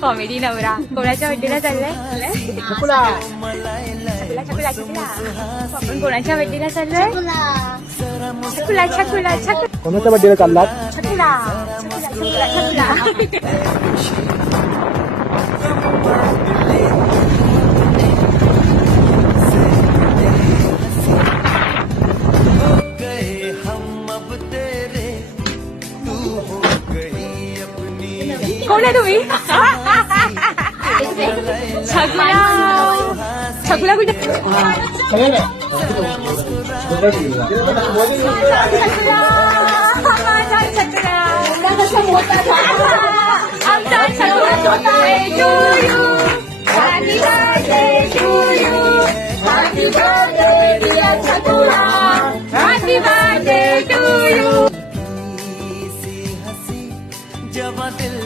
Comedy नवरा. कोणाच्या बड्डेला चाललाय? छकुला छकुला छकुला छकुला. आपण कोणाच्या बड्डेला चाललोय? छकुला छकुला छकुला कोणाच्या बड्डेला चाललात? छकुला छकुला छकुला छकुला. कोण आहे तुम्ही? छकुला छकुला कुठे? छकुला माझा छकुला आमचा छकुला छोटा आहे.